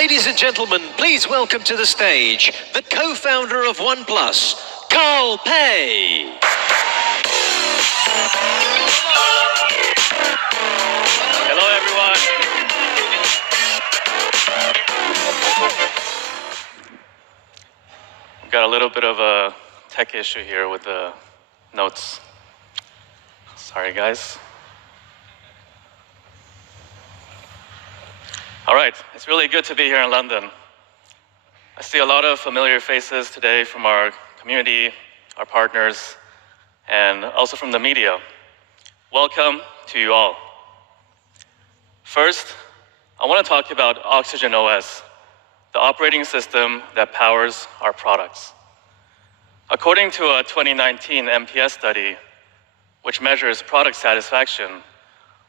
Ladies and gentlemen, please welcome to the stage the co-founder of Oneplus, Carl Pei. Hello, everyone. We've got a little bit of a tech issue here with the notes. Sorry, guys. All right, it's really good to be here in London. I see a lot of familiar faces today from our community, our partners, and also from the media. Welcome to you all. First, I want to talk about Oxygen OS, the operating system that powers our products. According to a 2019 MPS study, which measures product satisfaction,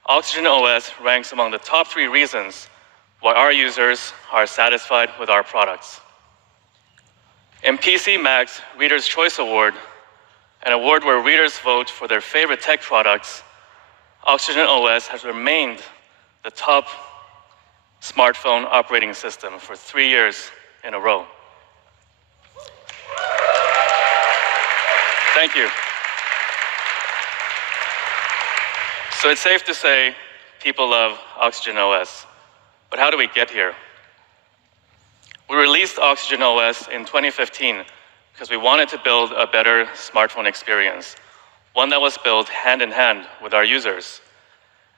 Oxygen OS ranks among the top 3 reasons why our users are satisfied with our products. In PC Mag's Reader's Choice Award, an award where readers vote for their favorite tech products, Oxygen OS has remained the top smartphone operating system for 3 years in a row. Thank you. So it's safe to say people love Oxygen OS. But how do we get here? We released Oxygen OS in 2015 because we wanted to build a better smartphone experience, one that was built hand in hand with our users.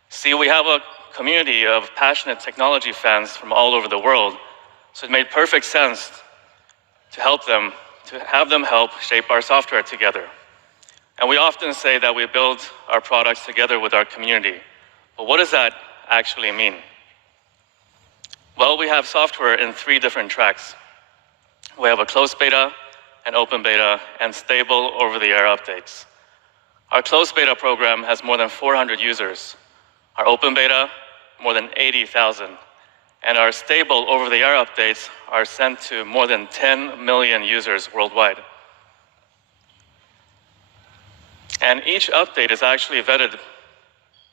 See, we have a community of passionate technology fans from all over the world, so it made perfect sense to have them help shape our software together. And we often say that we build our products together with our community. But what does that actually mean? Well, we have software in 3 different tracks. We have a closed beta, an open beta, and stable over-the-air updates. Our closed beta program has more than 400 users. Our open beta, more than 80,000. And our stable over-the-air updates are sent to more than 10 million users worldwide. And each update is actually vetted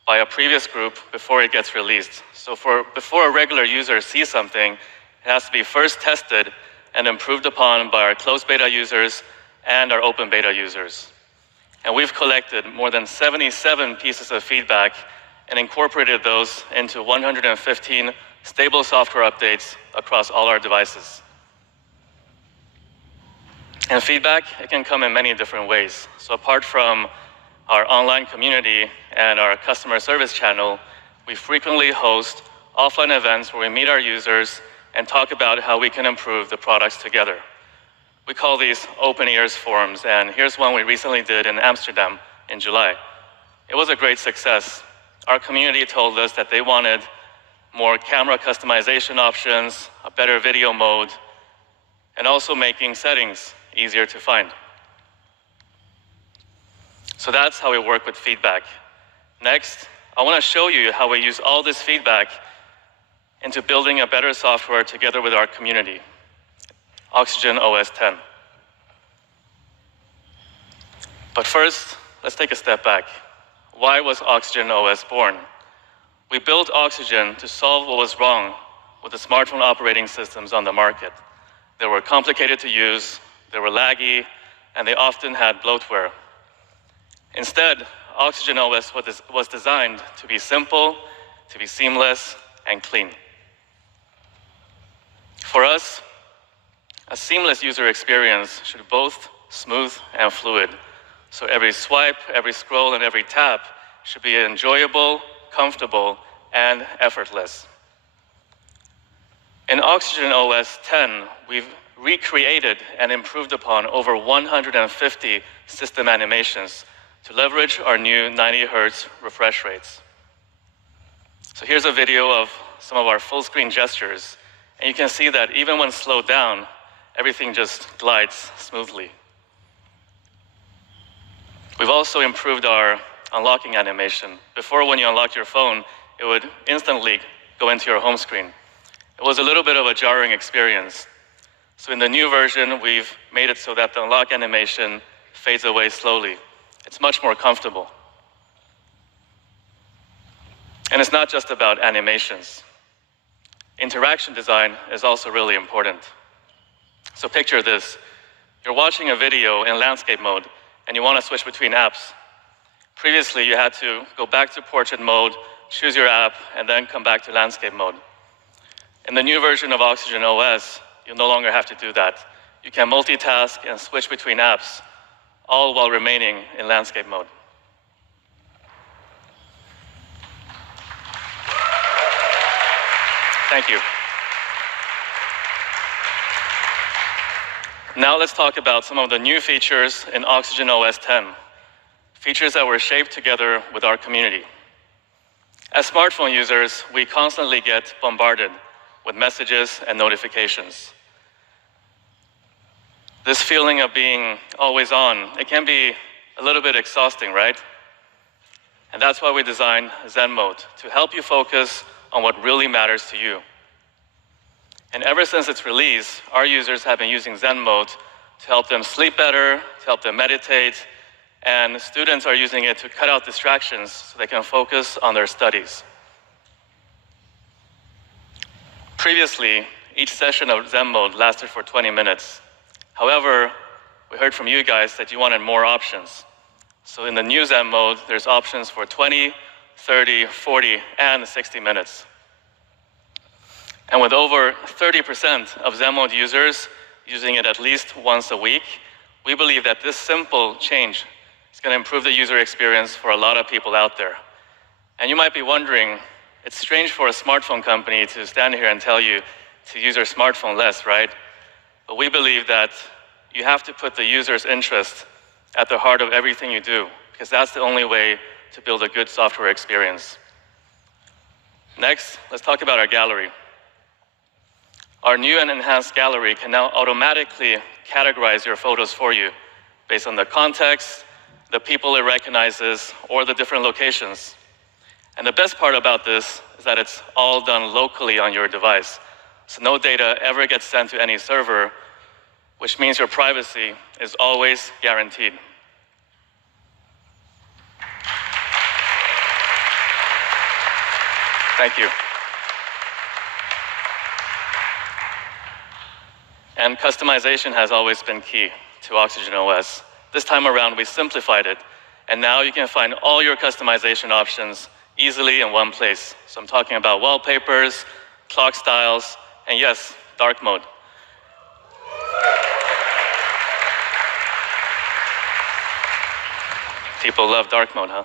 by a previous group before it gets released. So before a regular user sees something, it has to be first tested and improved upon by our closed beta users and our open beta users. And we've collected more than 77 pieces of feedback and incorporated those into 115 stable software updates across all our devices. And feedback, it can come in many different ways. So apart from our online community and our customer service channel, we frequently host offline events where we meet our users and talk about how we can improve the products together. We call these open ears forums, and here's one we recently did in Amsterdam in July. It was a great success. Our community told us that they wanted more camera customization options, a better video mode, and also making settings easier to find. So that's how we work with feedback. Next, I want to show you how we use all this feedback into building a better software together with our community, Oxygen OS 10. But first, let's take a step back. Why was Oxygen OS born? We built Oxygen to solve what was wrong with the smartphone operating systems on the market. They were complicated to use, they were laggy, and they often had bloatware. Instead, Oxygen OS was designed to be simple, to be seamless, and clean. For us, a seamless user experience should be both smooth and fluid. So every swipe, every scroll, and every tap should be enjoyable, comfortable, and effortless. In Oxygen OS 10, we've recreated and improved upon over 150 system animations to leverage our new 90 Hz refresh rates. So here's a video of some of our full screen gestures, and you can see that even when slowed down, everything just glides smoothly. We've also improved our unlocking animation. Before, when you unlocked your phone, it would instantly go into your home screen. It was a little bit of a jarring experience. So in the new version, we've made it so that the unlock animation fades away slowly. It's much more comfortable. And it's not just about animations. interaction design is also really important. So picture this. You're watching a video in landscape mode, and you want to switch between apps. Previously, you had to go back to portrait mode, choose your app, and then come back to landscape mode. In the new version of Oxygen OS, you'll no longer have to do that. You can multitask and switch between apps, all while remaining in landscape mode. Thank you. Now let's talk about some of the new features in Oxygen OS 10, features that were shaped together with our community. As smartphone users, we constantly get bombarded with messages and notifications. This feeling of being always on, it can be a little bit exhausting, right? And that's why we designed Zen Mode, to help you focus on what really matters to you. And ever since its release, our users have been using Zen Mode to help them sleep better, to help them meditate, and students are using it to cut out distractions so they can focus on their studies. Previously, each session of Zen Mode lasted for 20 minutes. However, we heard from you guys that you wanted more options. So in the new Zen Mode, there's options for 20, 30, 40, and 60 minutes. And with over 30% of Zen Mode users using it at least once a week, we believe that this simple change is going to improve the user experience for a lot of people out there. And you might be wondering, it's strange for a smartphone company to stand here and tell you to use your smartphone less, right? But we believe that you have to put the user's interest at the heart of everything you do, because that's the only way to build a good software experience. Next, let's talk about our gallery. Our new and enhanced gallery can now automatically categorize your photos for you based on the context, the people it recognizes, or the different locations. And the best part about this is that it's all done locally on your device. So no data ever gets sent to any server, which means your privacy is always guaranteed. Thank you. And customization has always been key to Oxygen OS. This time around, we simplified it, and now you can find all your customization options easily in one place. So I'm talking about wallpapers, clock styles, and yes, dark mode. People love dark mode, huh?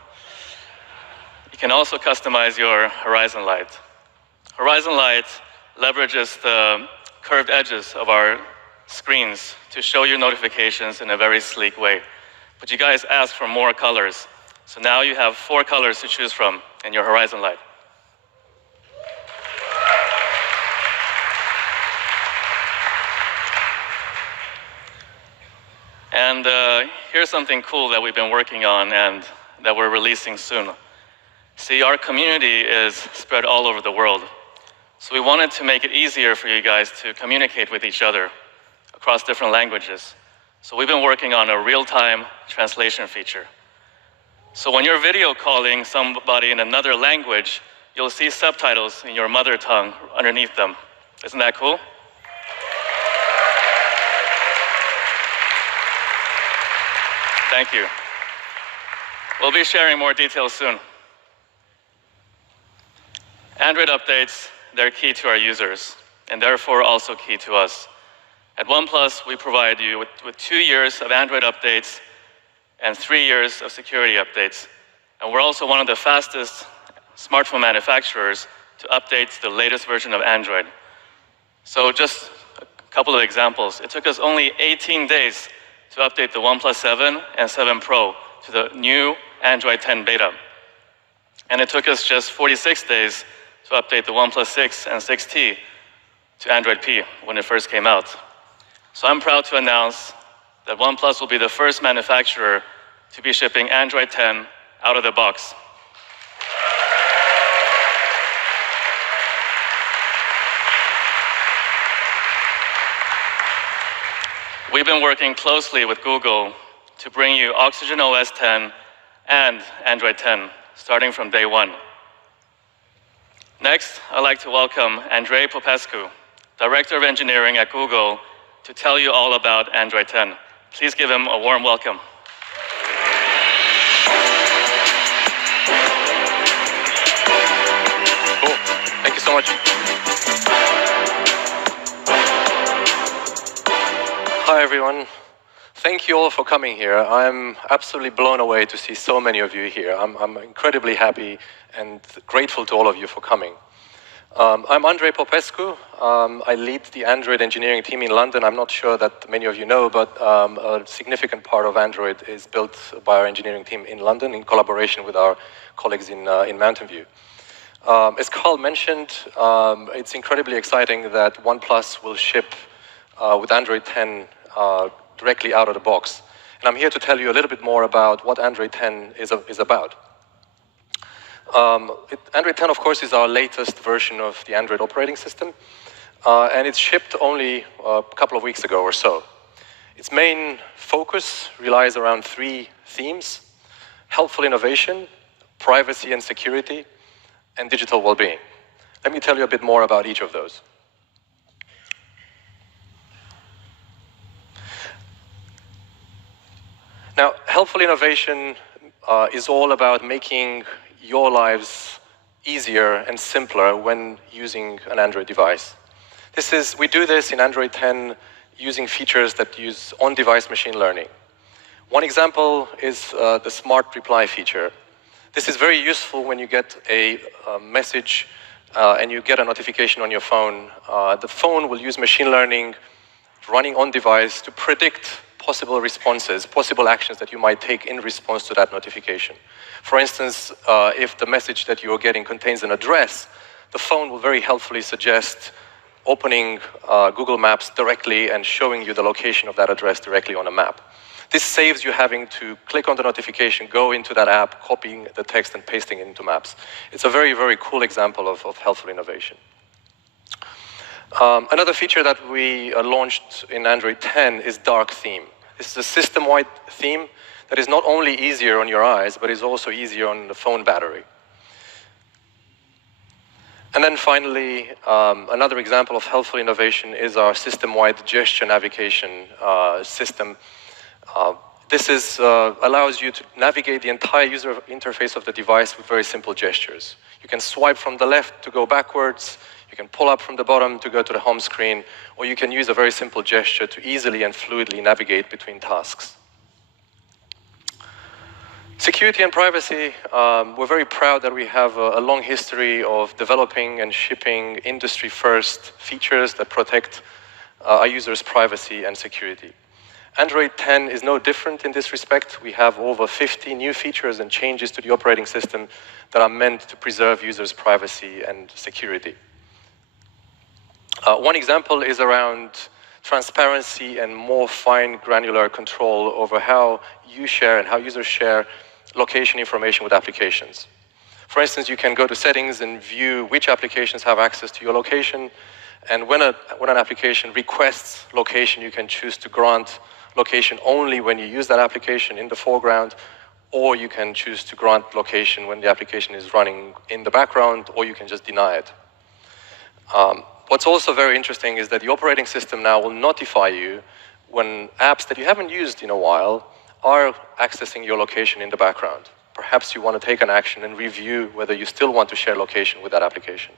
You can also customize your horizon light. Horizon light leverages the curved edges of our screens to show you notifications in a very sleek way. But you guys asked for more colors. So now you have 4 colors to choose from in your horizon light. And here's something cool that we've been working on and that we're releasing soon. See, our community is spread all over the world. So we wanted to make it easier for you guys to communicate with each other across different languages. So we've been working on a real-time translation feature. So when you're video calling somebody in another language, you'll see subtitles in your mother tongue underneath them. Isn't that cool? Thank you. We'll be sharing more details soon. Android updates, they're key to our users, and therefore also key to us. At Oneplus, we provide you with 2 years of Android updates and 3 years of security updates. And we're also one of the fastest smartphone manufacturers to update the latest version of Android. So just a couple of examples. It took us only 18 days to update the OnePlus 7 and 7 Pro to the new Android 10 beta. And it took us just 46 days to update the OnePlus 6 and 6T to Android P when it first came out. So I'm proud to announce that OnePlus will be the first manufacturer to be shipping Android 10 out of the box. We've been working closely with Google to bring you Oxygen OS 10 and Android 10, starting from day 1. Next, I'd like to welcome Andrei Popescu, Director of Engineering at Google, to tell you all about Android 10. Please give him a warm welcome. Cool. Thank you so much. Hi, everyone. Thank you all for coming here. I'm absolutely blown away to see so many of you here. I'm incredibly happy and grateful to all of you for coming. I'm Andrei Popescu. I lead the Android engineering team in London. I'm not sure that many of you know, but a significant part of Android is built by our engineering team in London in collaboration with our colleagues in Mountain View. As Carl mentioned, it's incredibly exciting that OnePlus will ship with Android 10 directly out of the box. And I'm here to tell you a little bit more about what Android 10 is about. Android 10, of course, is our latest version of the Android operating system, and it's shipped only a couple of weeks ago or so. Its main focus relies around three themes: helpful innovation, privacy and security, and digital well-being. Let me tell you a bit more about each of those. Now, helpful innovation is all about making your lives easier and simpler when using an Android device. We do this in Android 10 using features that use on-device machine learning. One example is the smart reply feature. This is very useful when you get a message and you get a notification on your phone. The phone will use machine learning running on device to predict possible responses, possible actions that you might take in response to that notification. For instance, if the message that you're getting contains an address, the phone will very helpfully suggest opening Google Maps directly and showing you the location of that address directly on a map. This saves you having to click on the notification, go into that app, copying the text and pasting it into Maps. It's a very, very cool example of helpful innovation. Another feature that we launched in Android 10 is dark theme. This is a system-wide theme that is not only easier on your eyes, but is also easier on the phone battery. And then finally, another example of helpful innovation is our system-wide gesture navigation system. This allows you to navigate the entire user interface of the device with very simple gestures. You can swipe from the left to go backwards, you can pull up from the bottom to go to the home screen, or you can use a very simple gesture to easily and fluidly navigate between tasks. Security and privacy, we're very proud that we have a long history of developing and shipping industry-first features that protect our users' privacy and security. Android 10 is no different in this respect. We have over 50 new features and changes to the operating system that are meant to preserve users' privacy and security. One example is around transparency and more fine granular control over how you share and how users share location information with applications. For instance, you can go to settings and view which applications have access to your location, and when an application requests location, you can choose to grant location only when you use that application in the foreground, or you can choose to grant location when the application is running in the background, or you can just deny it. What's also very interesting is that the operating system now will notify you when apps that you haven't used in a while are accessing your location in the background. Perhaps you want to take an action and review whether you still want to share location with that application.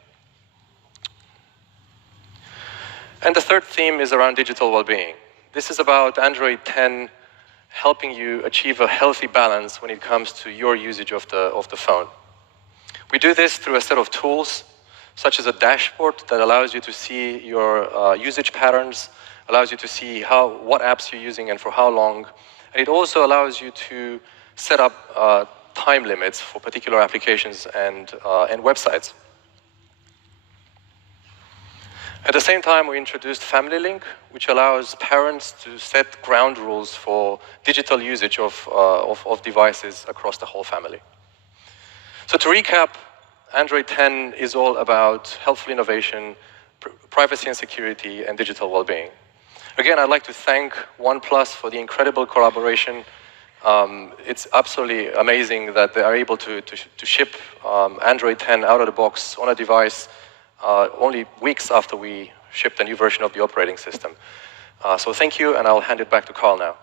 And the third theme is around digital well-being. This is about Android 10 helping you achieve a healthy balance when it comes to your usage of the phone. We do this through a set of tools, such as a dashboard that allows you to see your usage patterns, allows you to see what apps you're using and for how long. And it also allows you to set up time limits for particular applications and websites. At the same time, we introduced Family Link, which allows parents to set ground rules for digital usage of devices across the whole family. So to recap, Android 10 is all about helpful innovation, privacy and security, and digital well-being. Again, I'd like to thank OnePlus for the incredible collaboration It's absolutely amazing that they are able to ship Android 10 out of the box on a device only weeks after we shipped a new version of the operating system. So thank you, and I'll hand it back to Carl now.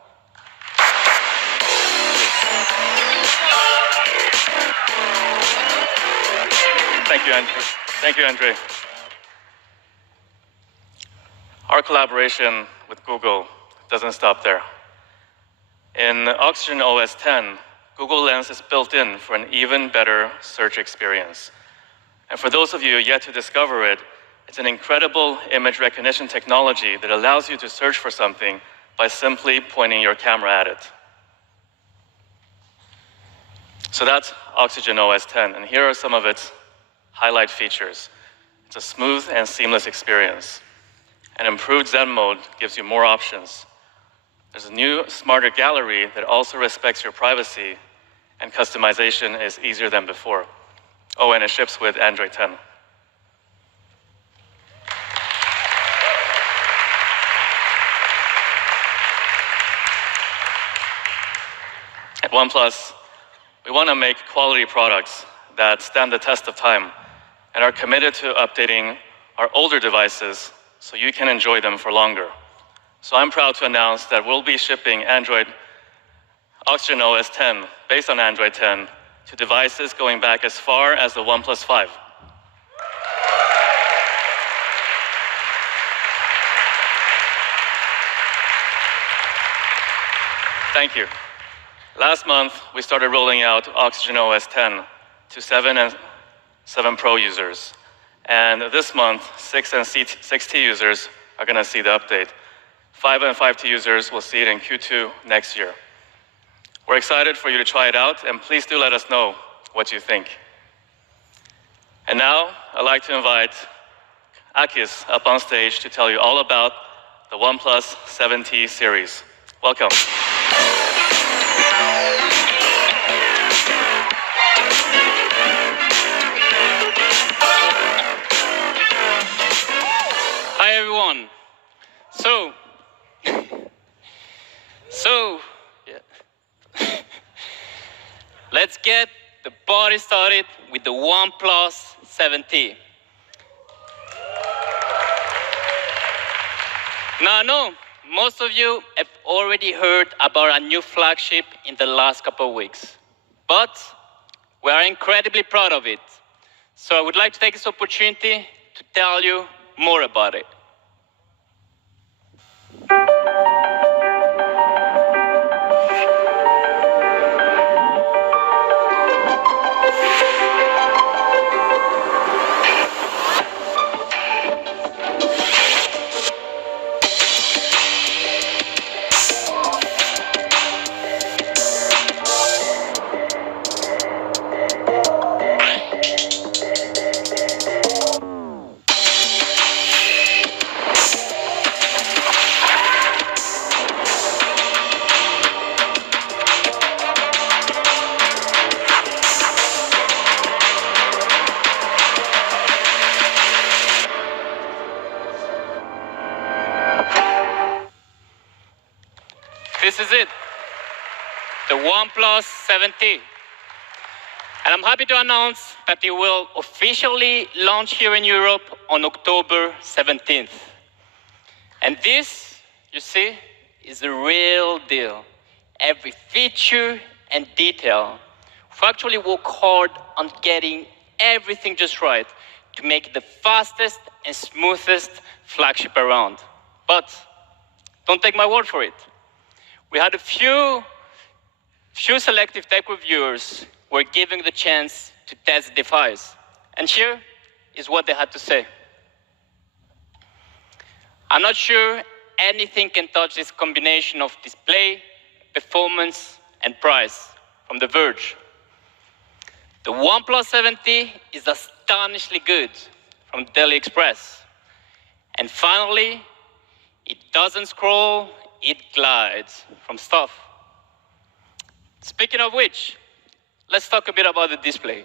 Thank you, Andre. Thank you, Andre. Our collaboration with Google doesn't stop there. In Oxygen OS 10, Google Lens is built in for an even better search experience. And for those of you yet to discover it, it's an incredible image recognition technology that allows you to search for something by simply pointing your camera at it. So that's Oxygen OS 10, and here are some of its highlight features. It's a smooth and seamless experience. An improved Zen mode gives you more options. There's a new, smarter gallery that also respects your privacy, and customization is easier than before. Oh, and it ships with Android 10. At OnePlus, we want to make quality products that stand the test of time and are committed to updating our older devices so you can enjoy them for longer. So I'm proud to announce that we'll be shipping Oxygen OS 10 based on Android 10 to devices going back as far as the OnePlus 5. Thank you. Last month, we started rolling out Oxygen OS 10 to 7 and 7 Pro users. And this month, 6 and 6T users are going to see the update. 5 and 5T users will see it in Q2 next year. We're excited for you to try it out, and please do let us know what you think. And now, I'd like to invite Akis up on stage to tell you all about the OnePlus 7T series. Welcome. Hi everyone. Let's get the party started with the OnePlus 7T. Now I know most of you have already heard about our new flagship in the last couple of weeks, but we are incredibly proud of it. So I would like to take this opportunity to tell you more about it. This is it, the OnePlus 7T. And I'm happy to announce that it will officially launch here in Europe on October 17th. And this, you see, is the real deal. Every feature and detail. We actually work hard on getting everything just right to make it the fastest and smoothest flagship around. But don't take my word for it. We had a few selective tech reviewers who were given the chance to test the device. And here is what they had to say. I'm not sure anything can touch this combination of display, performance, and price from The Verge. The OnePlus 7T is astonishingly good from Daily Express. And finally, it doesn't scroll, it glides from Stuff. Speaking of which, let's talk a bit about the display.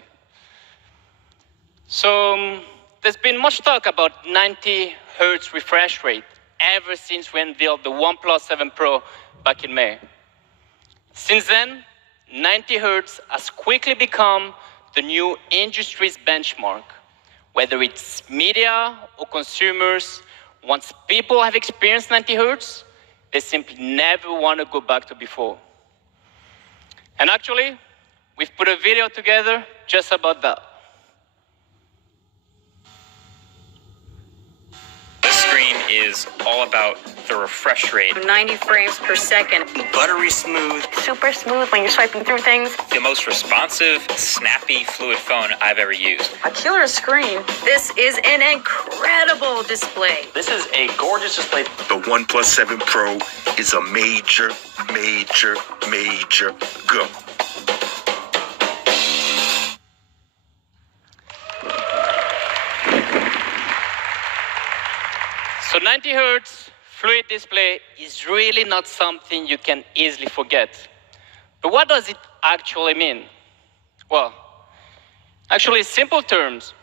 So there's been much talk about 90 Hz refresh rate ever since we unveiled the OnePlus 7 Pro back in May. Since then, 90 Hz has quickly become the new industry's benchmark. Whether it's media or consumers, once people have experienced 90 Hz, they simply never want to go back to before. And actually, we've put a video together just about that. This screen is all about the refresh rate. 90 frames per second. Buttery smooth. Super smooth when you're swiping through things. The most responsive, snappy, fluid phone I've ever used. A killer screen. This is an incredible display. This is a gorgeous display. The OnePlus 7 Pro is a major go. So 90 Hz fluid display is really not something you can easily forget. But what does it actually mean? Well, actually, in simple terms,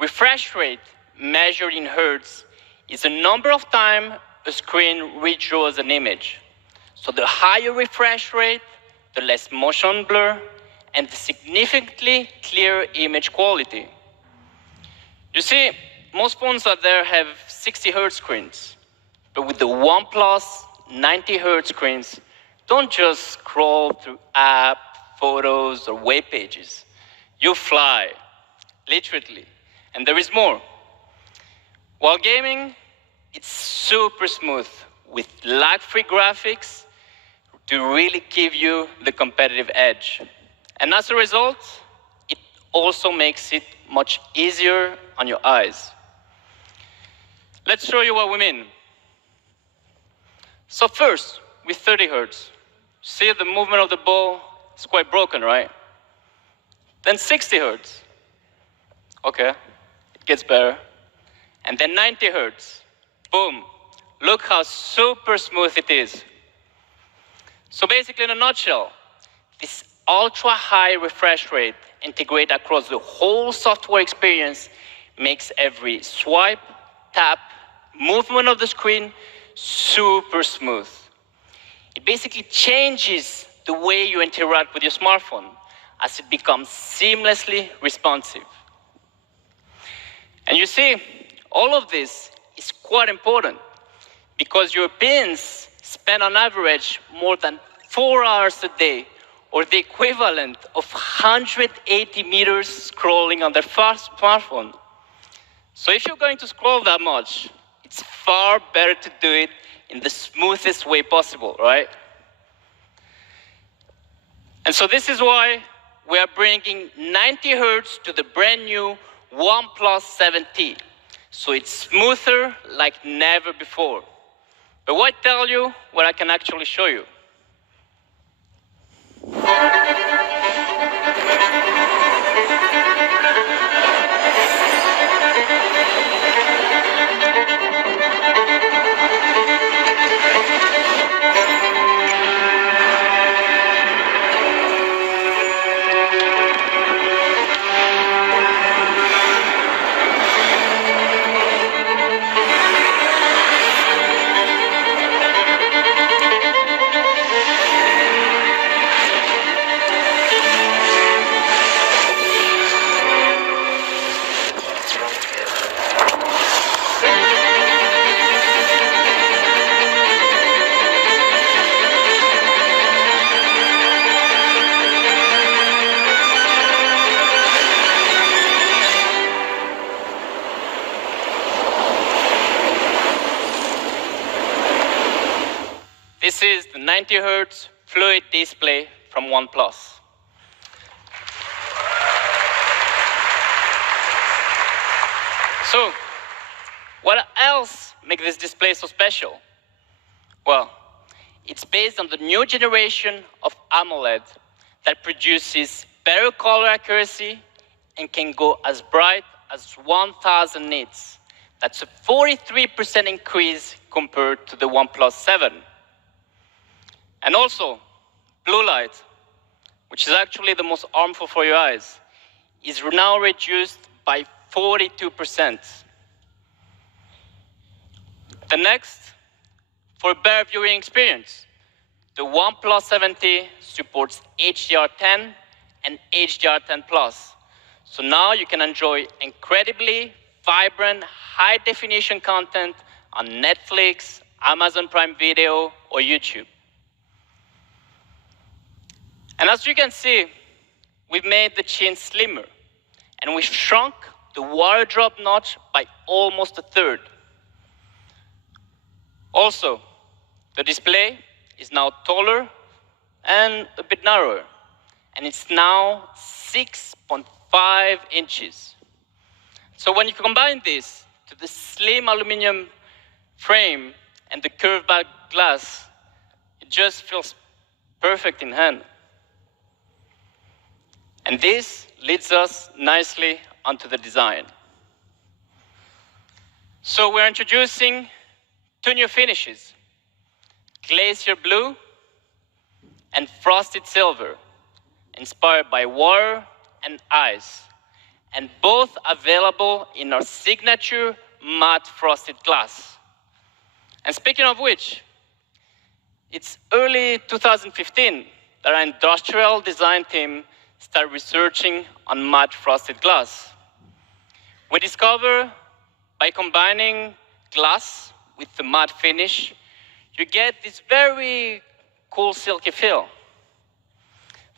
refresh rate measured in hertz is the number of times a screen redraws an image. So the higher refresh rate, the less motion blur, and the significantly clearer image quality. You see, most phones out there have 60 Hz screens, but with the OnePlus 90 Hz screens, don't just scroll through app, photos, or web pages. You fly, literally. And there is more. While gaming, it's super smooth with lag-free graphics to really give you the competitive edge. And as a result, it also makes it much easier on your eyes. Let's show you what we mean. So first, with 30 Hz, see the movement of the ball is quite broken, right? Then 60 Hz. Okay, it gets better. And then 90 Hz. Boom. Look how super smooth it is. So basically, in a nutshell, this ultra-high refresh rate integrated across the whole software experience makes every swipe, tap, movement of the screen super smooth. It basically changes the way you interact with your smartphone as it becomes seamlessly responsive. And you see, all of this is quite important because Europeans spend on average more than 4 hours a day, or the equivalent of 180 meters scrolling on their smartphone. So if you're going to scroll that much, it's far better to do it in the smoothest way possible, right? And so this is why we are bringing 90 Hz to the brand new OnePlus 7T. So it's smoother like never before. But why tell you what I can actually show you? This is the 90 Hz fluid display from OnePlus. So, what else makes this display so special? Well, it's based on the new generation of AMOLED that produces better color accuracy and can go as bright as 1000 nits. That's a 43% increase compared to the OnePlus 7. And also, blue light, which is actually the most harmful for your eyes, is now reduced by 42%. The next, for a better viewing experience, the OnePlus 7T supports HDR10 and HDR10 Plus. So now you can enjoy incredibly vibrant, high-definition content on Netflix, Amazon Prime Video, or YouTube. And as you can see, we've made the chin slimmer, and we've shrunk the wire drop notch by almost a third. Also, the display is now taller and a bit narrower, and it's now 6.5 inches. So when you combine this to the slim aluminum frame and the curved back glass, it just feels perfect in hand. And this leads us nicely onto the design. So we're introducing two new finishes, Glacier Blue and Frosted Silver, inspired by water and ice, and both available in our signature matte frosted glass. And speaking of which, it's early 2015 that our industrial design team started researching on matte frosted glass. We discovered by combining glass with the matte finish, you get this very cool silky feel.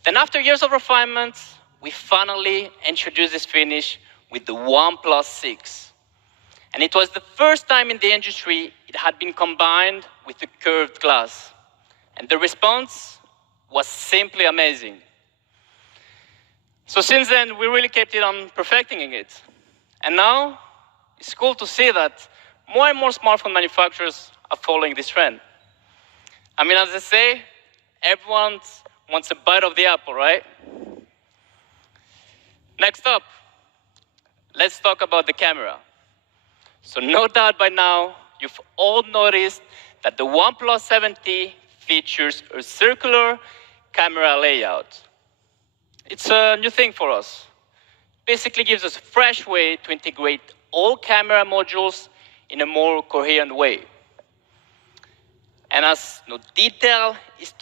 Then after years of refinement, we finally introduced this finish with the OnePlus 6. And it was the first time in the industry it had been combined with the curved glass. And the response was simply amazing. So since then, we really kept it on perfecting it. And now, it's cool to see that more and more smartphone manufacturers are following this trend. I mean, as they say, everyone wants a bite of the apple, right? Next up, let's talk about the camera. So no doubt by now, you've all noticed that the OnePlus 7T features a circular camera layout. It's a new thing for us. Basically gives us a fresh way to integrate all camera modules in a more coherent way. And as no detail is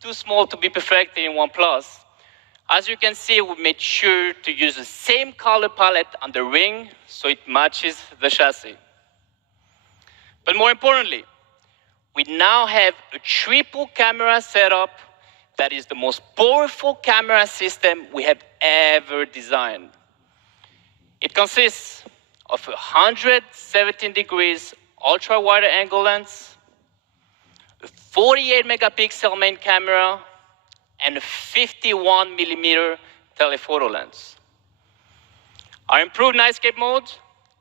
too small to be perfected in OnePlus, as you can see, we made sure to use the same color palette on the ring so it matches the chassis. But more importantly, we now have a triple camera setup that is the most powerful camera system we have ever designed. It consists of a 117 degrees ultra-wide angle lens, a 48 megapixel main camera, and a 51 millimeter telephoto lens. Our improved nightscape mode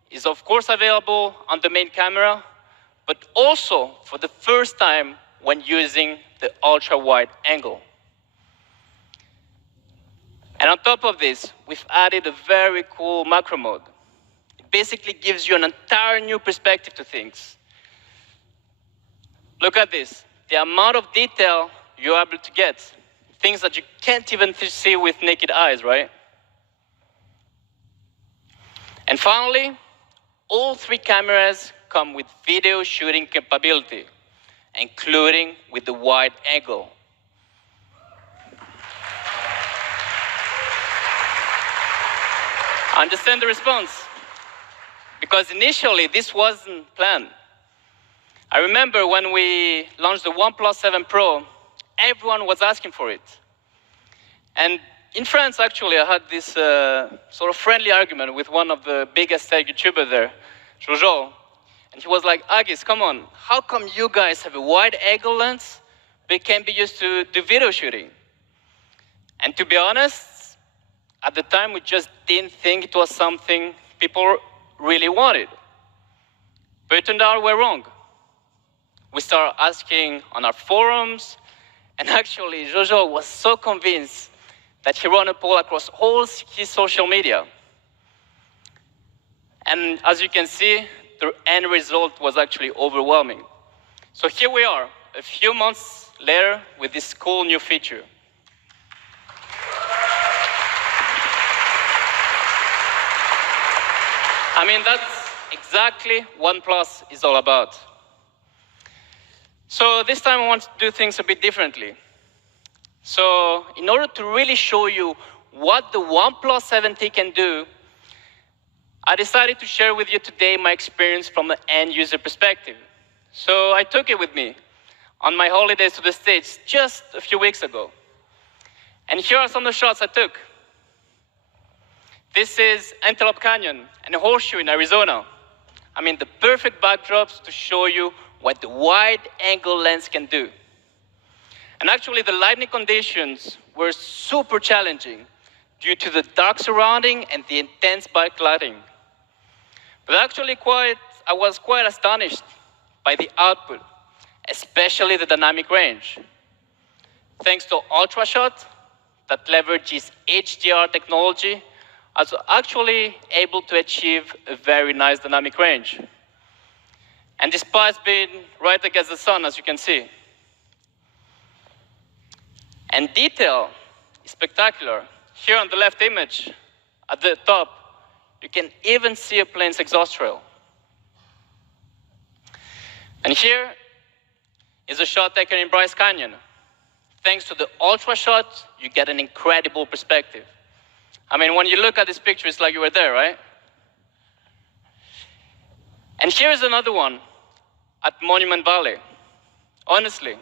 is of course available on the main camera, but also for the first time when using the ultra-wide angle. And on top of this, we've added a very cool macro mode. It basically gives you an entire new perspective to things. Look at this, the amount of detail you're able to get, things that you can't even see with naked eyes, right? And finally, all three cameras come with video shooting capability, including with the wide angle. I understand the response, because initially this wasn't planned. I remember when we launched the OnePlus 7 Pro, everyone was asking for it. And in France, actually, I had this sort of friendly argument with one of the biggest tech YouTubers there, Jojo. And he was like, Agis, come on, how come you guys have a wide angle lens but can be used to do video shooting? And to be honest, at the time, we just didn't think it was something people really wanted. But it turned out we're wrong. We started asking on our forums, and actually, Jojo was so convinced that he ran a poll across all his social media. And as you can see, the end result was actually overwhelming. So here we are, a few months later, with this cool new feature. I mean, that's exactly what OnePlus is all about. So this time I want to do things a bit differently. So in order to really show you what the OnePlus 7T can do, I decided to share with you today my experience from the end user perspective. So I took it with me on my holidays to the States just a few weeks ago. And here are some of the shots I took. This is Antelope Canyon and a horseshoe in Arizona. I mean, the perfect backdrops to show you what the wide-angle lens can do. And actually, the lighting conditions were super challenging due to the dark surrounding and the intense backlighting. But actually, I was quite astonished by the output, especially the dynamic range. Thanks to UltraShot that leverages HDR technology, I was actually able to achieve a very nice dynamic range. And despite being right against the sun, as you can see. And detail is spectacular. Here on the left image, at the top, you can even see a plane's exhaust trail. And here is a shot taken in Bryce Canyon. Thanks to the UltraShot, you get an incredible perspective. I mean, when you look at this picture, it's like you were there, right? And here's another one at Monument Valley. Honestly,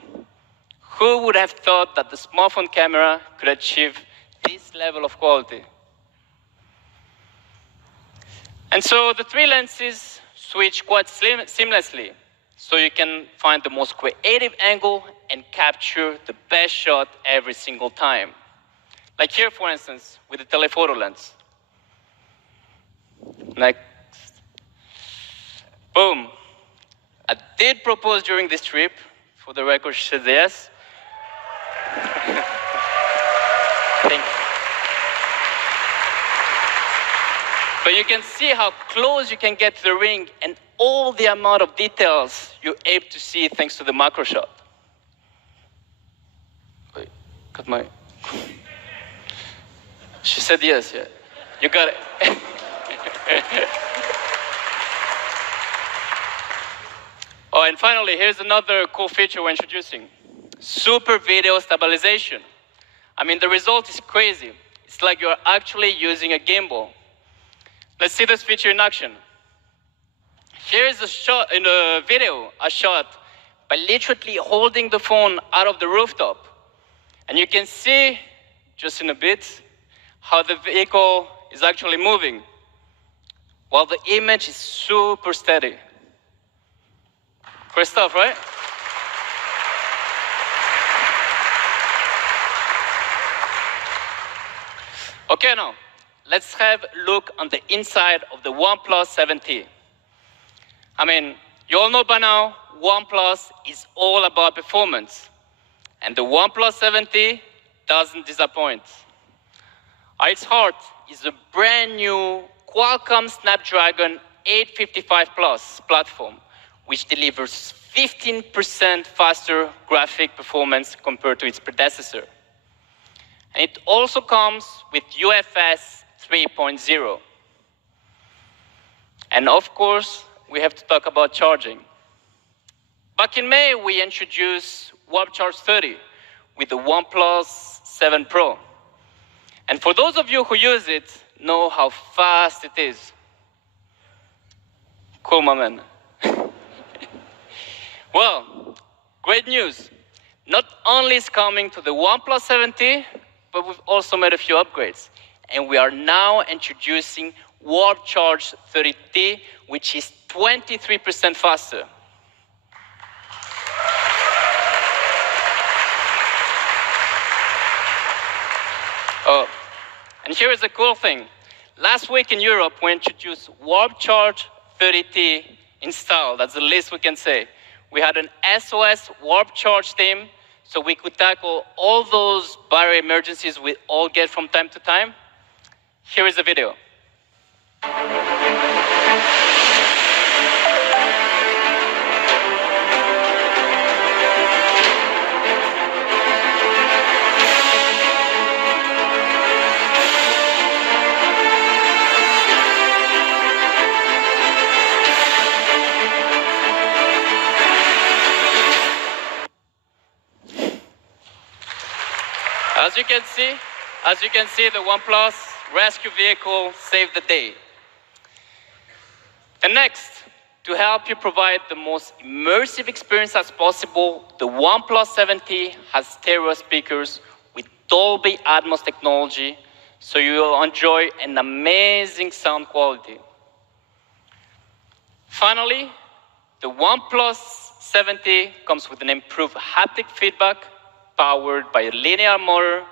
who would have thought that the smartphone camera could achieve this level of quality? And so the three lenses switch quite seamlessly, so you can find the most creative angle and capture the best shot every single time. Like here, for instance, with the telephoto lens. Next. Boom. I did propose during this trip. For the record, she said yes. Thank you. But you can see how close you can get to the ring and all the amount of details you're able to see thanks to the macro shot. Wait, got my... She said yes, yeah. You got it. Oh, and finally, here's another cool feature we're introducing. Super video stabilization. I mean, the result is crazy. It's like you're actually using a gimbal. Let's see this feature in action. Here's a shot in a video I shot by literally holding the phone out of the rooftop. And you can see, just in a bit, how the vehicle is actually moving, while the image is super steady. Great stuff, right? Okay, now, let's have a look on the inside of the OnePlus 7T. I mean, you all know by now, OnePlus is all about performance. And the OnePlus 7T doesn't disappoint. At its heart is a brand new Qualcomm Snapdragon 855 Plus platform, which delivers 15% faster graphic performance compared to its predecessor. And it also comes with UFS 3.0. And of course, we have to talk about charging. Back in May, we introduced Warp Charge 30 with the OnePlus 7 Pro. And for those of you who use it, know how fast it is. Cool, my man. Well, great news. Not only is coming to the OnePlus 7T, but we've also made a few upgrades. And we are now introducing Warp Charge 30T, which is 23% faster. Oh, and here is a cool thing. Last week in Europe, we introduced Warp Charge 30T in style. That's the least we can say. We had an SOS Warp Charge team, so we could tackle all those battery emergencies we all get from time to time. Here is a video. As you can see, the OnePlus rescue vehicle saved the day. And next, to help you provide the most immersive experience as possible, the OnePlus 7T has stereo speakers with Dolby Atmos technology, so you will enjoy an amazing sound quality. Finally, the OnePlus 7T comes with an improved haptic feedback powered by a linear motor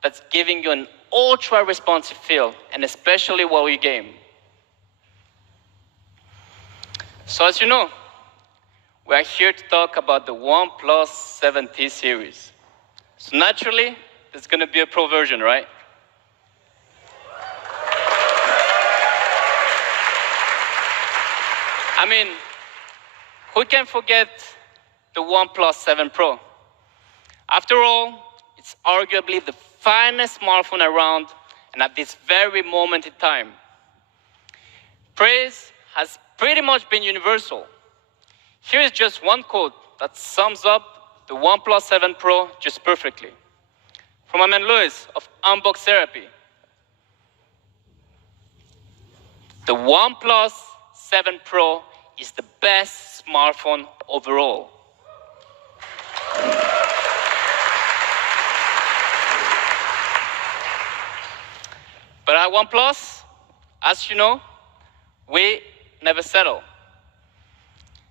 that's giving you an ultra-responsive feel, and especially while you game. So as you know, we are here to talk about the OnePlus 7T series. So naturally, there's going to be a Pro version, right? I mean, who can forget the OnePlus 7 Pro? After all, it's arguably the finest smartphone around, and at this very moment in time. Praise has pretty much been universal. Here is just one quote that sums up the OnePlus 7 Pro just perfectly. From my man Lewis of Unbox Therapy. The OnePlus 7 Pro is the best smartphone overall. But at OnePlus, as you know, we never settle.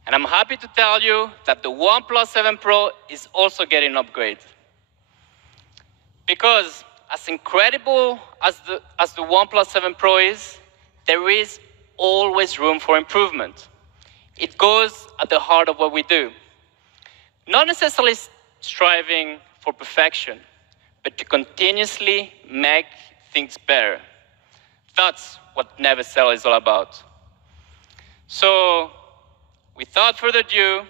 And I'm happy to tell you that the OnePlus 7 Pro is also getting an upgrade. Because as incredible as the OnePlus 7 Pro is, there is always room for improvement. It goes at the heart of what we do. Not necessarily striving for perfection, but to continuously make things better. That's what Never Settle is all about. So, without further ado,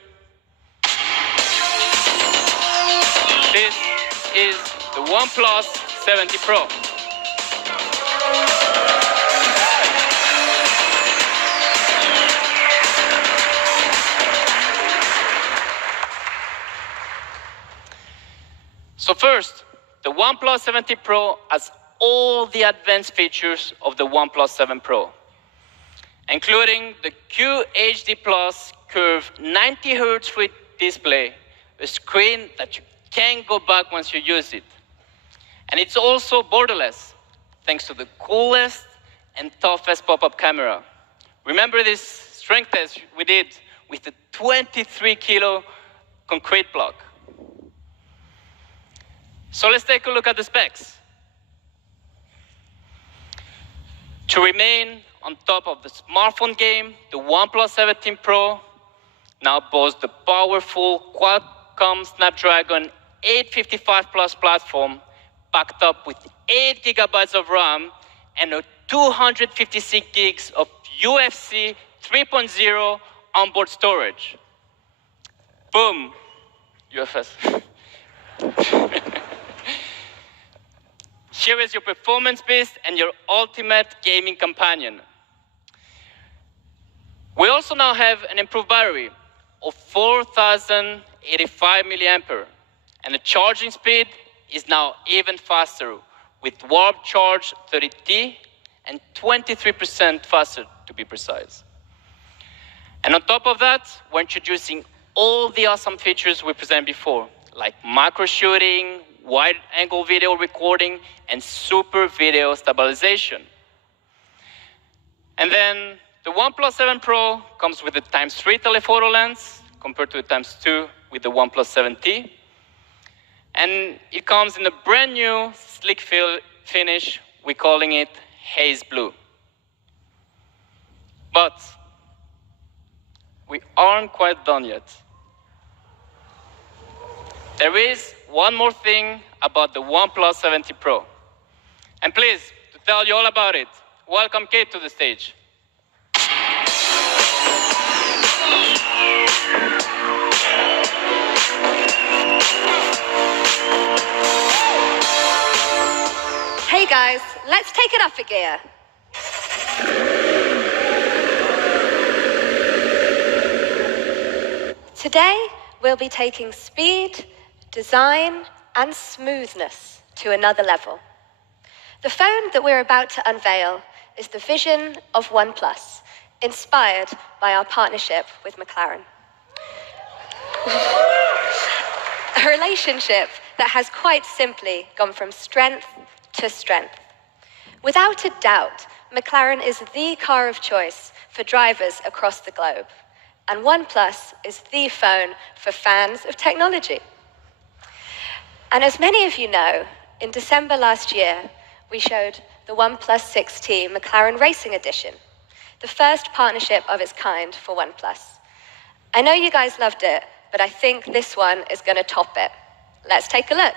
this is the OnePlus 7T Pro. So first, the OnePlus 7T Pro has all the advanced features of the OnePlus 7 Pro, including the QHD Plus curved 90 Hz display, a screen that you can't go back once you use it. And it's also borderless, thanks to the coolest and toughest pop-up camera. Remember this strength test we did with the 23-kilo concrete block? So let's take a look at the specs. To remain on top of the smartphone game, the OnePlus 7 Pro now boasts the powerful Qualcomm Snapdragon 855 Plus platform, backed up with 8 GB of RAM and a 256 gigs of UFC 3.0 onboard storage. Boom, UFS. Here is your performance beast and your ultimate gaming companion. We also now have an improved battery of 4,085 mAh, and the charging speed is now even faster with Warp Charge 30T and 23% faster to be precise. And on top of that, we're introducing all the awesome features we presented before, like macro shooting, wide-angle video recording, and super video stabilization. And then the OnePlus 7 Pro comes with a x3 telephoto lens compared to a x2 with the OnePlus 7T. And it comes in a brand new slick finish. We're calling it Haze Blue. But we aren't quite done yet. There is one more thing about the OnePlus 7T Pro. And please, to tell you all about it, welcome Kate to the stage. Hey guys, let's take it up a gear. Today, we'll be taking speed, design, and smoothness to another level. The phone that we're about to unveil is the vision of Oneplus, inspired by our partnership with McLaren. A relationship that has quite simply gone from strength to strength. Without a doubt, McLaren is the car of choice for drivers across the globe, and Oneplus is the phone for fans of technology. And as many of you know, in December last year, we showed the OnePlus 6T McLaren Racing Edition, the first partnership of its kind for OnePlus. I know you guys loved it, but I think this one is going to top it. Let's take a look.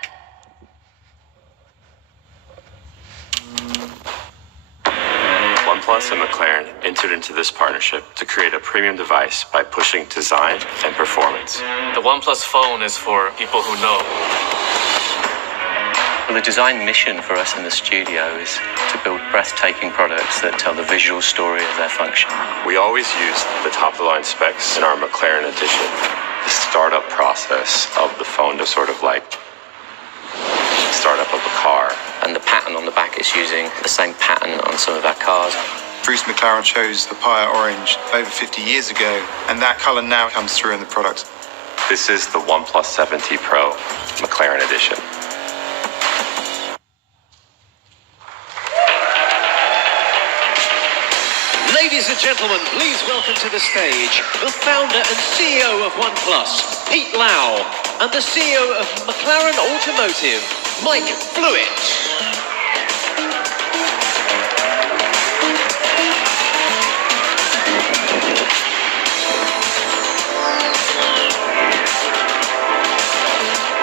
OnePlus and McLaren entered into this partnership to create a premium device by pushing design and performance. The OnePlus phone is for people who know. Well, the design mission for us in the studio is to build breathtaking products that tell the visual story of their function. We always use the top-of-the-line specs in our McLaren edition. The startup process of the phone to sort of like startup of a car. And the pattern on the back is using the same pattern on some of our cars. Bruce McLaren chose the Paya Orange over 50 years ago, and that colour now comes through in the product. This is the OnePlus 7T Pro McLaren edition. Ladies and gentlemen, please welcome to the stage the founder and CEO of OnePlus, Pete Lau, and the CEO of McLaren Automotive, Mike Flewitt.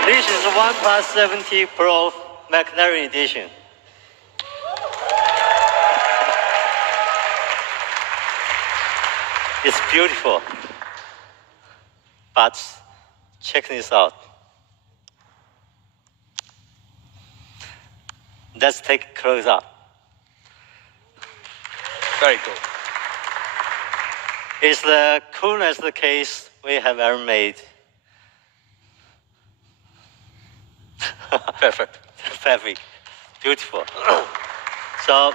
This is the OnePlus 7T Pro McLaren Edition. It's beautiful, but check this out. Let's take a close up. Very cool. It's the coolest case we have ever made. Perfect. Perfect. Beautiful. So,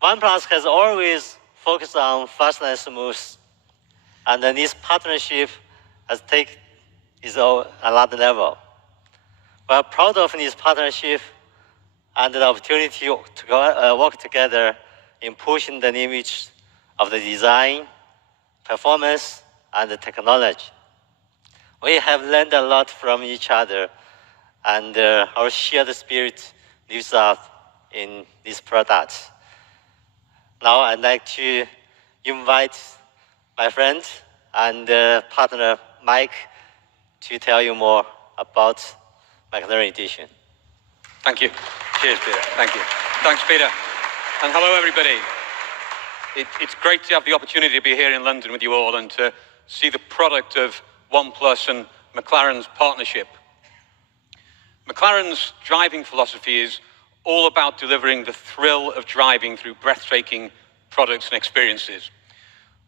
OnePlus has always focused on fast and smooth, and then this partnership has taken it another level. We are proud of this partnership and the opportunity to work together in pushing the image of the design, performance, and the technology. We have learned a lot from each other, and our shared spirit lives up in this product. Now I'd like to invite my friend and partner Mike to tell you more about McLaren Edition. Thank you. Cheers, Peter. Thank you. Thanks, Peter. And hello, everybody. It's great to have the opportunity to be here in London with you all and to see the product of OnePlus and McLaren's partnership. McLaren's driving philosophy is all about delivering the thrill of driving through breathtaking products and experiences.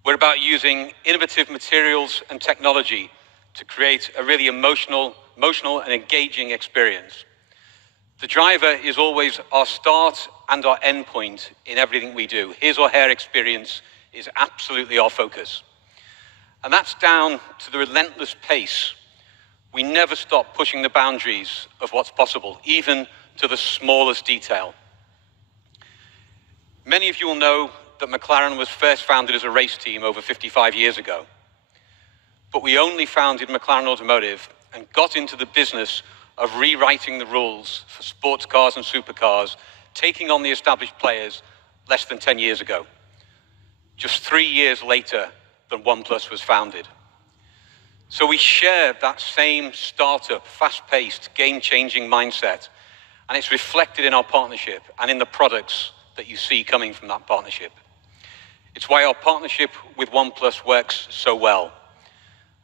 We're about using innovative materials and technology to create a really emotional and engaging experience. The driver is always our start and our end point in everything we do. His or her experience is absolutely our focus. And that's down to the relentless pace. We never stop pushing the boundaries of what's possible, even to the smallest detail. Many of you will know that McLaren was first founded as a race team over 55 years ago. But we only founded McLaren Automotive and got into the business of rewriting the rules for sports cars and supercars, taking on the established players less than 10 years ago, just 3 years later than OnePlus was founded. So we share that same startup, fast-paced, game-changing mindset, and it's reflected in our partnership and in the products that you see coming from that partnership. It's why our partnership with OnePlus works so well.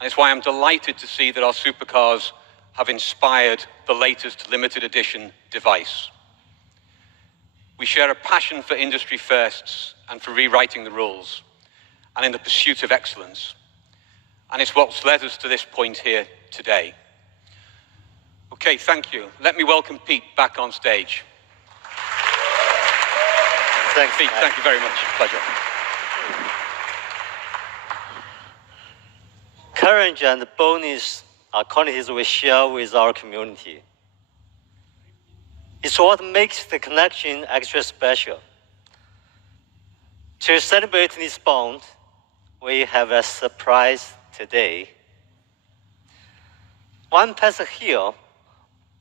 And it's why I'm delighted to see that our supercars have inspired the latest limited edition device. We share a passion for industry firsts and for rewriting the rules, and in the pursuit of excellence. And it's what's led us to this point here today. We're Okay, thank you. Let me welcome Pete back on stage. Thanks, Pete, Mike. thank you very much. Pleasure. Courage and boldness are qualities we share with our community. It's what makes the connection extra special. To celebrate this bond, we have a surprise today. One person here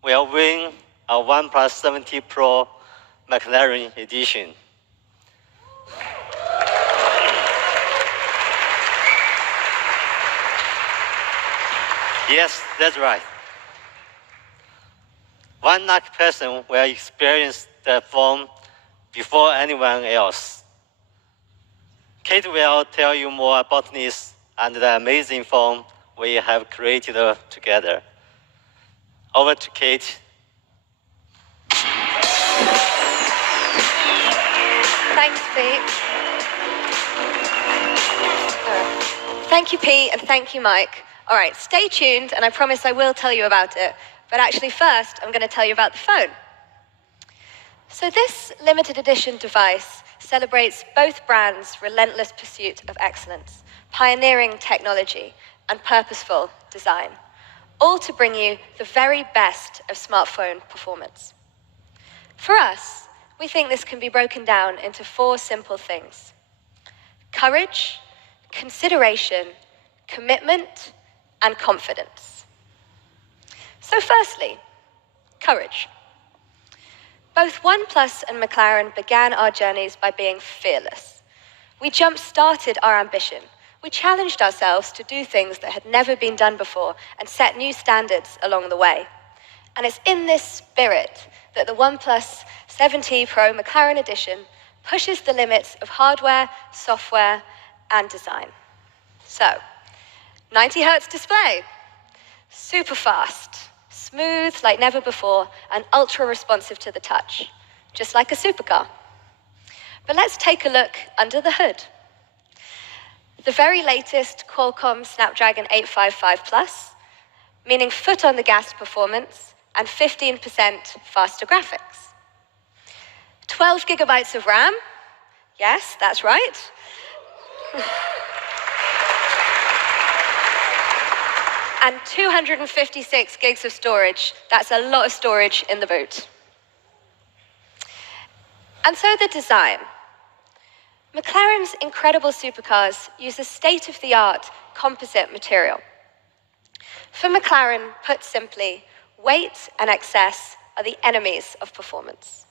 will win a OnePlus 70 Pro McLaren edition. Yes, that's right. One lucky person will experience the phone before anyone else. Kate will tell you more about this and the amazing phone we have created together. Over to Kate. Thanks, Pete. Thank you, Pete, and thank you, Mike. All right, stay tuned, and I promise I will tell you about it. But actually, first, I'm going to tell you about the phone. So this limited edition device celebrates both brands' relentless pursuit of excellence, pioneering technology, and purposeful design, all to bring you the very best of smartphone performance. For us, we think this can be broken down into 4 simple things: courage, consideration, commitment, and confidence. So firstly, courage. Both OnePlus and McLaren began our journeys by being fearless. We jump-started our ambition. We challenged ourselves to do things that had never been done before and set new standards along the way. And it's in this spirit that the OnePlus 7T Pro McLaren Edition pushes the limits of hardware, software, and design. So, 90 Hz display, super fast, smooth like never before, and ultra responsive to the touch, just like a supercar. But let's take a look under the hood. The very latest Qualcomm Snapdragon 855 Plus, meaning foot on the gas performance and 15% faster graphics. 12 gigabytes of RAM, yes, that's right. And 256 gigs of storage. That's a lot of storage in the boot. And so the design. McLaren's incredible supercars use a state-of-the-art composite material. For McLaren, put simply, weight and excess are the enemies of performance.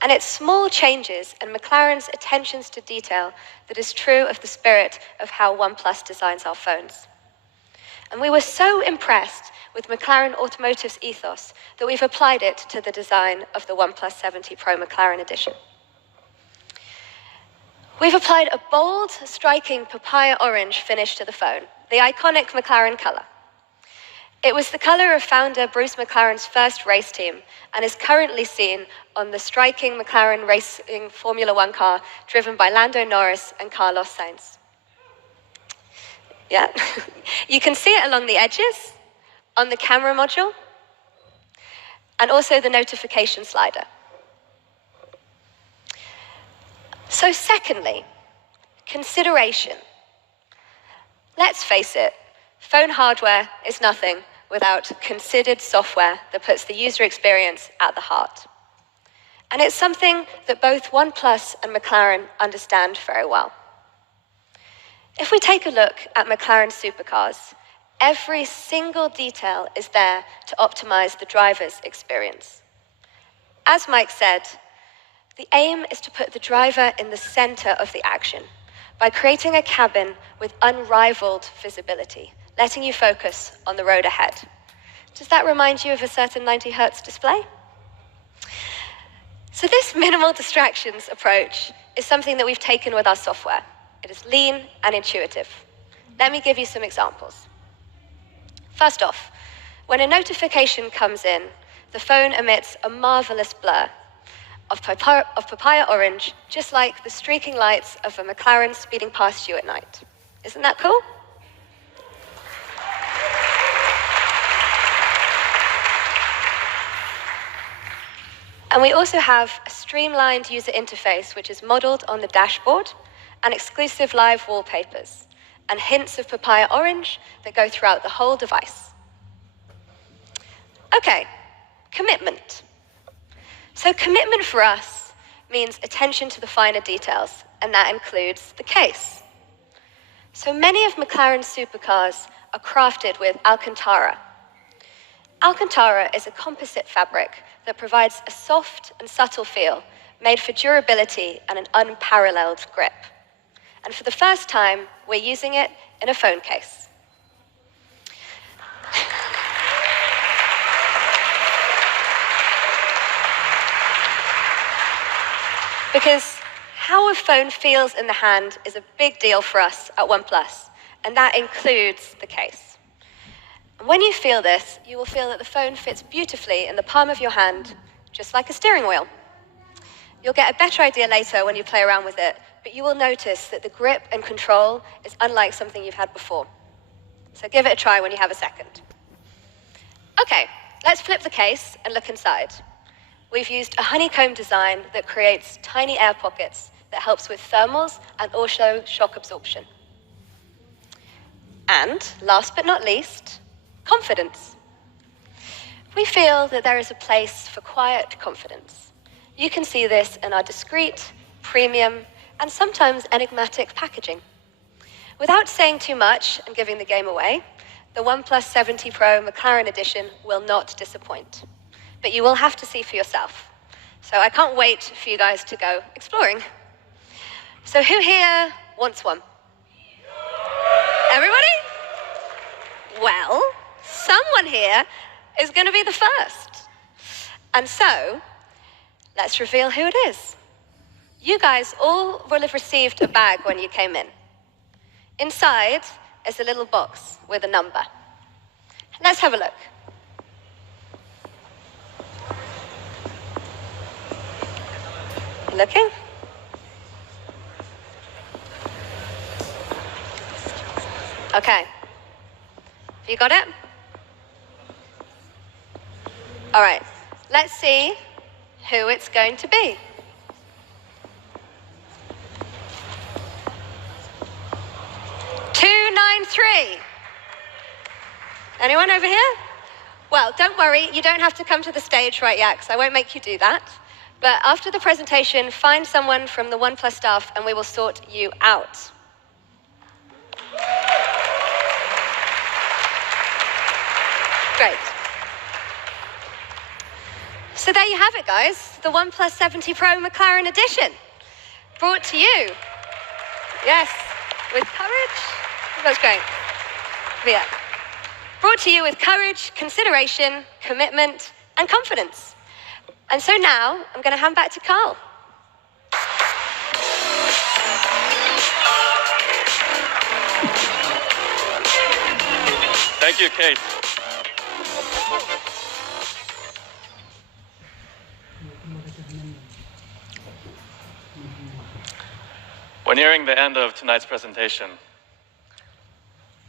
And it's small changes and McLaren's attentions to detail that is true of the spirit of how OnePlus designs our phones. And we were so impressed with McLaren Automotive's ethos that we've applied it to the design of the OnePlus 70 Pro McLaren Edition. We've applied a bold, striking papaya orange finish to the phone, the iconic McLaren color. It was the color of founder Bruce McLaren's first race team and is currently seen on the striking McLaren racing Formula One car driven by Lando Norris and Carlos Sainz. Yeah, you can see it along the edges, on the camera module, and also the notification slider. So secondly, consideration. Let's face it, phone hardware is nothing without considered software that puts the user experience at the heart. And it's something that both OnePlus and McLaren understand very well. If we take a look at McLaren supercars, every single detail is there to optimize the driver's experience. As Mike said, the aim is to put the driver in the center of the action by creating a cabin with unrivaled visibility, letting you focus on the road ahead. Does that remind you of a certain 90 Hz display? So this minimal distractions approach is something that we've taken with our software. It is lean and intuitive. Let me give you some examples. First off, when a notification comes in, the phone emits a marvelous blur of papaya orange, just like the streaking lights of a McLaren speeding past you at night. Isn't that cool? And we also have a streamlined user interface, which is modeled on the dashboard, and exclusive live wallpapers, and hints of papaya orange that go throughout the whole device. Okay, commitment. So commitment for us means attention to the finer details, and that includes the case. So many of McLaren's supercars are crafted with Alcantara. Alcantara is a composite fabric that provides a soft and subtle feel made for durability and an unparalleled grip. And for the first time, we're using it in a phone case. Because how a phone feels in the hand is a big deal for us at OnePlus, and that includes the case. And when you feel this, you will feel that the phone fits beautifully in the palm of your hand, just like a steering wheel. You'll get a better idea later when you play around with it, but you will notice that the grip and control is unlike something you've had before. So give it a try when you have a second. Okay, let's flip the case and look inside. We've used a honeycomb design that creates tiny air pockets that helps with thermals and also shock absorption. And last but not least, confidence. We feel that there is a place for quiet confidence. You can see this in our discreet, premium, and sometimes enigmatic packaging. Without saying too much and giving the game away, the OnePlus 70 Pro McLaren Edition will not disappoint. But you will have to see for yourself. So I can't wait for you guys to go exploring. So who here wants one? Everybody? Well, someone here is going to be the first. And so, let's reveal who it is. You guys all will have received a bag when you came in. Inside is a little box with a number. Let's have a look. Looking? Okay. Have you got it? All right. Let's see who it's going to be. Anyone over here? Well, don't worry, you don't have to come to the stage right yet, because I won't make you do that. But after the presentation, find someone from the OnePlus staff and we will sort you out. Great. So there you have it, guys. The OnePlus 70 Pro McLaren Edition. Brought to you. Yes, with courage. That's great. Yeah. Brought to you with courage, consideration, commitment, and confidence. And so now, I'm going to hand back to Carl. Thank you, Kate. We're nearing the end of tonight's presentation.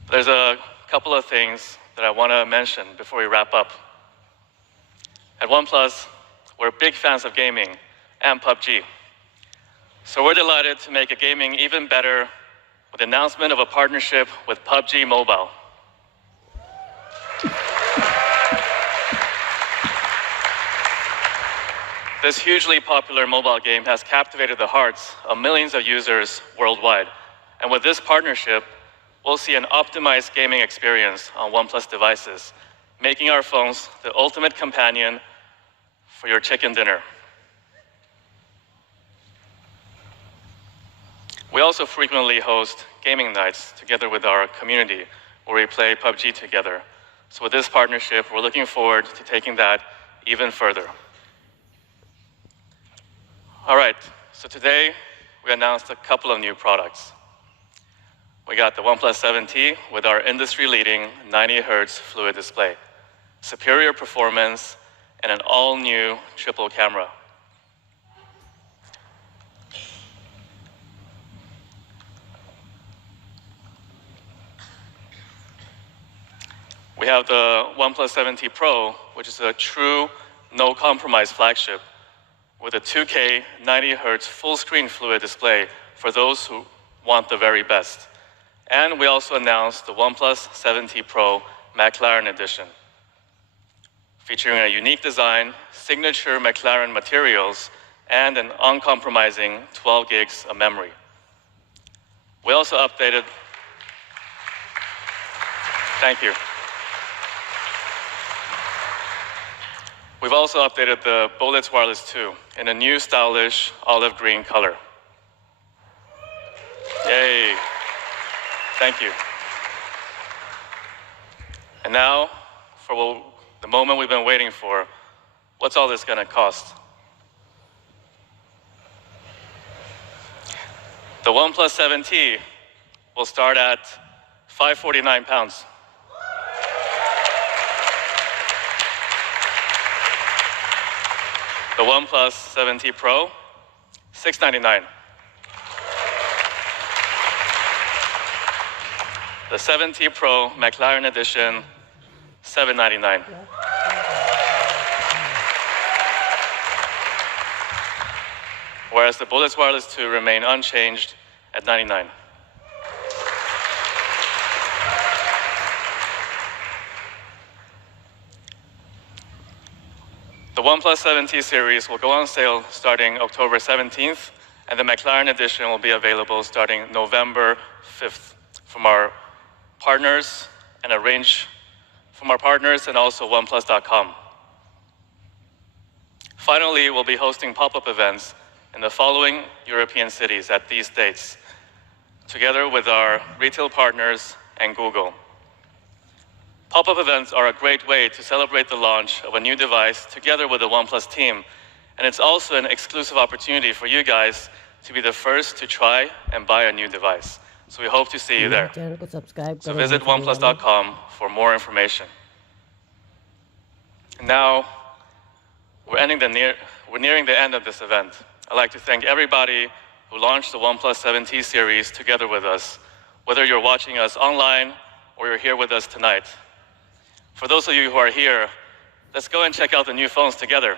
There's a couple of things that I want to mention before we wrap up. At OnePlus, we're big fans of gaming and PUBG. So we're delighted to make gaming even better with the announcement of a partnership with PUBG Mobile. This hugely popular mobile game has captivated the hearts of millions of users worldwide. And with this partnership, we'll see an optimized gaming experience on OnePlus devices, making our phones the ultimate companion for your chicken dinner. We also frequently host gaming nights together with our community, where we play PUBG together. So with this partnership, we're looking forward to taking that even further. All right, so today we announced a couple of new products. We got the OnePlus 7T with our industry-leading 90 Hz fluid display, superior performance, and an all-new triple camera. We have the OnePlus 7T Pro, which is a true no-compromise flagship with a 2K 90 Hz full-screen fluid display for those who want the very best. And we also announced the OnePlus 7T Pro McLaren Edition, featuring a unique design, signature McLaren materials, and an uncompromising 12 gigs of memory. We also updated, thank you. We've also updated the Bullets Wireless 2 in a new stylish olive green color. Yay, thank you. And now, for the moment we've been waiting for, what's all this gonna cost? The OnePlus 7T will start at £549. The OnePlus 7T Pro, $699. The 7T Pro McLaren Edition, $799. Whereas the Bullets Wireless 2 remain unchanged at $99. The OnePlus 7T series will go on sale starting October 17th, and the McLaren edition will be available starting November 5th from our partners and also OnePlus.com. Finally, we'll be hosting pop-up events in the following European cities at these dates, together with our retail partners and Google. Pop-up events are a great way to celebrate the launch of a new device together with the OnePlus team, and it's also an exclusive opportunity for you guys to be the first to try and buy a new device. So we hope to see you there. So visit OnePlus.com for more information. And now, we're nearing the end of this event. I'd like to thank everybody who launched the OnePlus 7T series together with us, whether you're watching us online or you're here with us tonight. For those of you who are here, let's go and check out the new phones together.